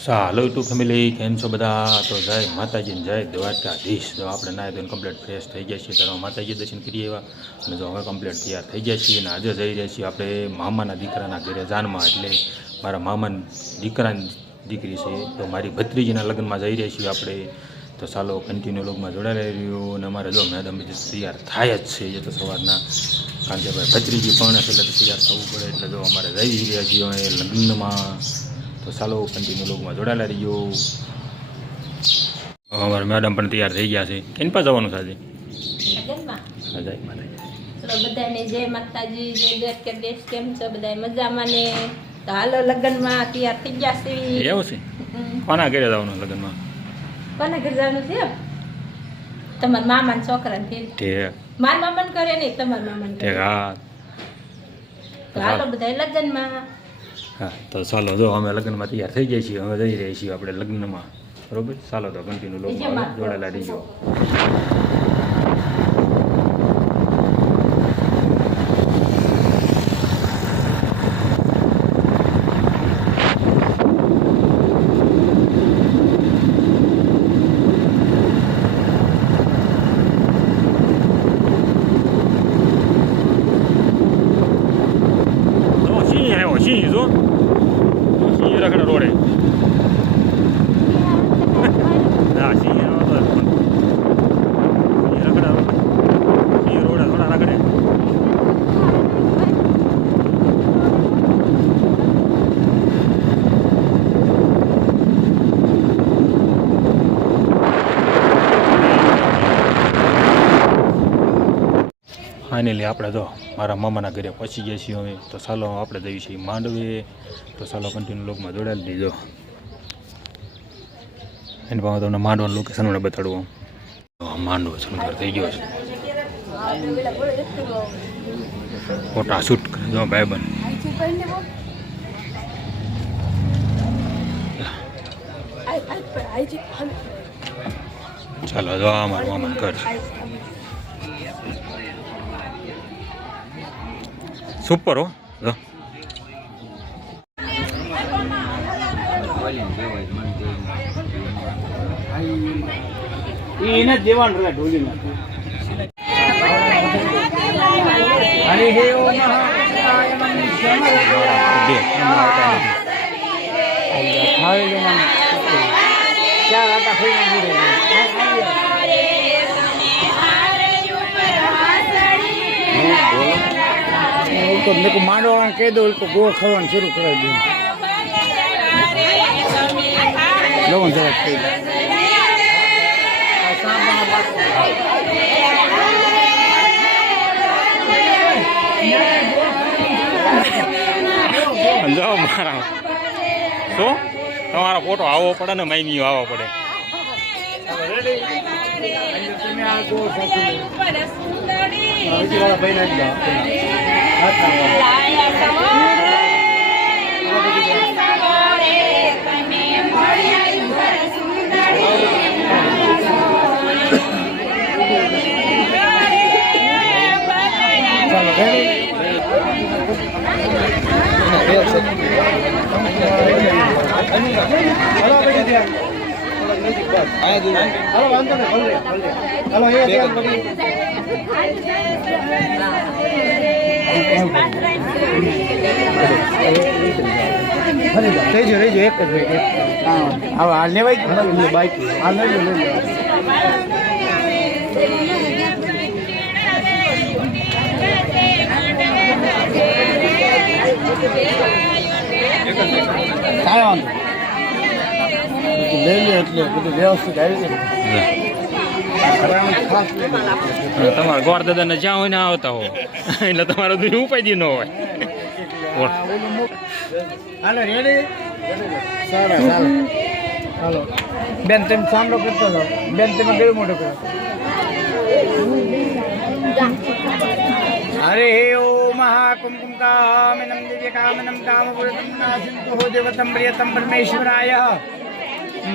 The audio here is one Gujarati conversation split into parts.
ચાલો યુટ્યુબ ફેમિલી કેમ છો બધા? તો જય માતાજીને જય દ્વારકાધીશ. જો આપણે નાય ધોઈને કમ્પ્લીટ ફ્રેશ થઈ ગયા છીએ ત્યારે માતાજી દર્શન કરીએ એવા અને જો હવે કમ્પ્લીટ તૈયાર થઈ ગયા છીએ અને આજે જઈ રહ્યા છીએ આપણે મામાના દીકરાના ઘરે જાનમાં, એટલે મારા મામાની દીકરાની દીકરી છે, તો મારી ભત્રીજીના લગ્નમાં જઈ રહ્યા છીએ આપણે. તો ચાલો કન્ટિન્યુ લોગમાં જોડાઈ રહ્યો અને અમારે જો મેડમ તૈયાર થાય જ છે એ તો સવારના, કારણ કે ભાઈ ભત્રીજી પણ એટલે તો તૈયાર થવું પડે, એટલે જો અમારે જઈ રહ્યા છીએ લગ્નમાં. તો ચાલો કન્ટિન્યુ લોગમાં જોડાયેલા રહીજો. અમારા મેડમ પણ તૈયાર થઈ ગયા છે. એની પાસે જવાનું સાથે બધાને જય માતાજી, જય દ્વારકાધીશ. કેમ છો બધા? મજામાં ને? તો હાલો લગ્નમાં તૈયાર થઈ ગયા છે. એવું છે? કોના ઘરે જવાનું લગ્નમાં? કોના ઘરે જવાનું છે? તમારા મામાના છોકરાને ઘરે. મારા મામાને કરે નહીં, તમારા મામાને કરે. હા, તો હાલો બધા લગ્નમાં. હા, તો ચાલો જો અમે લગ્નમાં તૈયાર થઈ ગયા છીએ, હવે જઈ રહ્યા છીએ આપણે લગ્નમાં. બરોબર, ચાલો તો કન્ટિન્યુ લોગમાં જોડાયેલા રહીજો. સિંહ જો સિંહ રખડે રોડે. હા, સિંહ આવતો સિંહ રખડે, સિંહ રોડે થોડા રખડે. ફાઇનલી આપણે જો મારા મામાના ઘરે પહોંચી ગયા છીએ અમે. તો ચાલો આપણે જઈએ છીએ માંડવે. તો ચાલો કન્ટિન્યુ લોકમાં જોડાયેલી દીધો. એની પાસે તમને માંડવાનું લોકેશન મને બતાડવું. માંડવો શણગાર થઈ ગયો છે. ફોટા શૂટ કરે જો ભાઈબંધ. ચાલો જો મારા મામાનું ઘર. સુપર હો. એને દેવાનું રહે ઢોલી ના મેં को માંડવા કહી દો ગો ખાવાનું શરૂ કરાવી દઉં લવણ જરાક કહી દઉં. જાઓ મારા શું તમારો ફોટો આવવો પડે ને માઇનીઓ આવવો પડે. રેજો એક જ હા લેવાય બાઈક હા લઈ લો કાંઈ વાંધો લઈ લે એટલે બધું વ્યવસ્થિત આવી જાય. તમારા ગોર દાદાને જ્યાં હોય ને આવતા હો એટલે તમારો દૂર ઉપાય ન હોય. હાલો રેડી સારા સારા હાલો બેન તમે સામનો કરતો જાઓ. બેન તમે બે મોટો કરો. હરે ઓ મહાકુંકુમ કામિનમ દિવ્ય કામનમ કામપુરતમ નાસિંતુ હો દેવતમ પ્રિયતમ પરમેશ્વરાય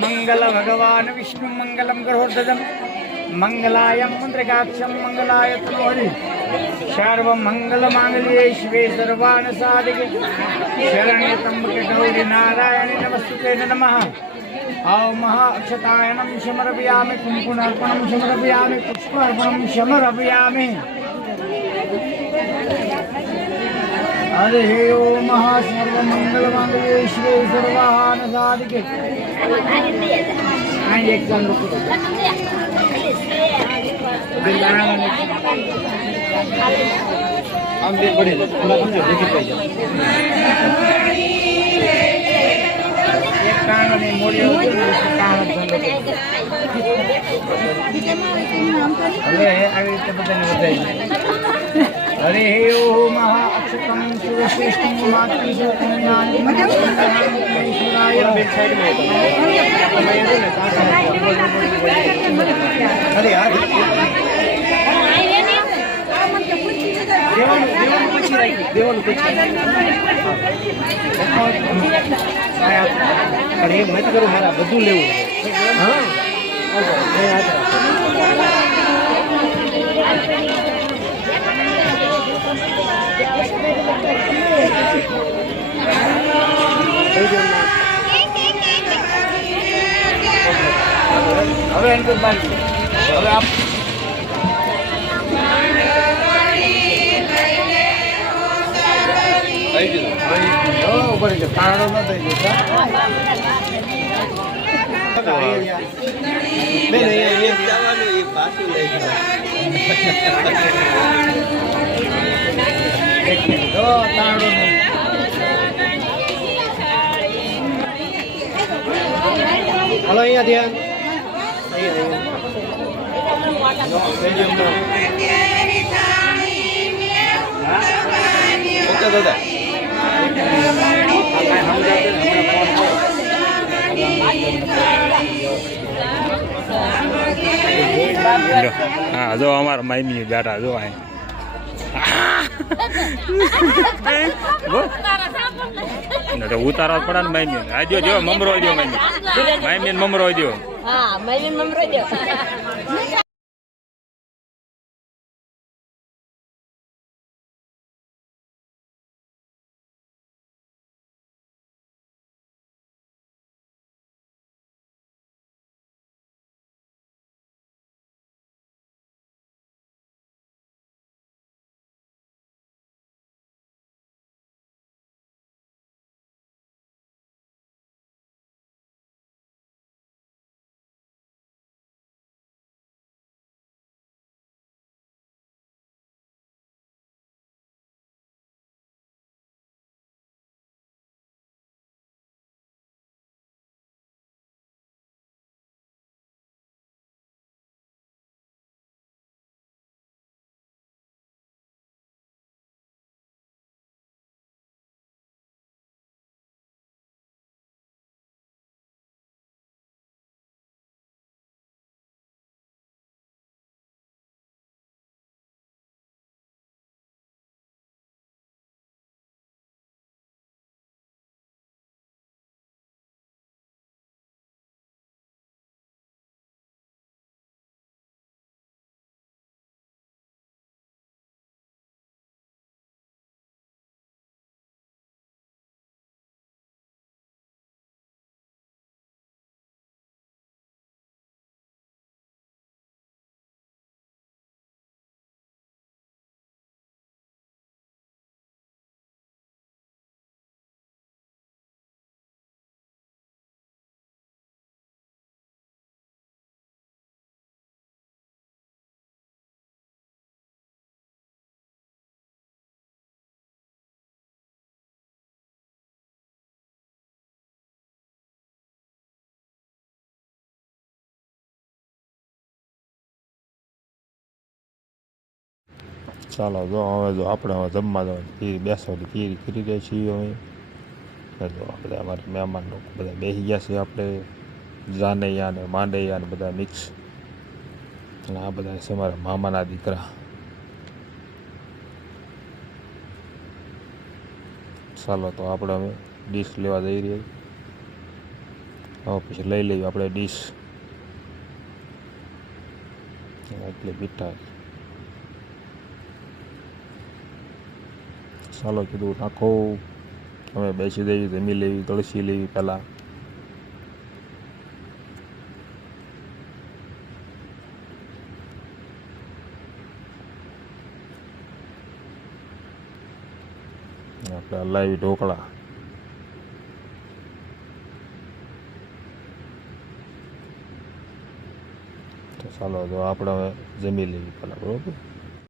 મંગલ ભગવાન વિષ્ણુ મંગલમ ગ્રહોર્ધજમ મંગલાયમ મંત્રગાક્ષમ મંગલાય તનોહરિ सर्वमंगलमांगल्ये शिवे सर्वार्थसाधिके शरण्ये त्र्यंबके गौरी नारायणे नमस्तुते नमः। महा अक्षतायनं समर्पयामि कुंकुमार्पणं समर्पयामि पुष्पार्पणं समर्पयामि। हरिः ओम सर्वमंगलमांगल्ये शिवे सर्वार्थसाधिके हरे ओम अक्षतम शिवश्रेष्ठम अरे मत करो मारा બધું લેવું હા હવે એન્ટર બાકી હવે આપ ઉપર છે કાળો ન થઈ હલો અહીંયા ધ્યાન ઓકે દાદા હા જો અમારા માયમી બેઠા જો આ ઉતારવા પડે ને માયમી આ જો મમરો દો માયમી મમરો દો હા માયમી મમરો દો ચાલો જો હવે જો આપણે હવે જમવા જવાની ખીર બેસવાની ખીર કરી રહ્યા છીએ હવે જો બધા અમારા મહેમાન લોકો બધા બેસી ગયા છે આપણે જાનૈયા ને માંડૈયા ને બધા મિક્સ અને આ બધા છે મારા મામાના દીકરા ચાલો તો આપણે હવે ડીશ લેવા જઈ રહ્યા હવે પછી લઈ લઈએ આપણે ડીશ એટલે મીઠા ચાલો કીધું નાખો, હવે બેસી દેવી, જમી લેવી, તળસી લેવી પહેલાં. આપણે લાવી ઢોકળા. તો ચાલો તો આપણે હવે જમી લેવી પહેલાં, બરાબર.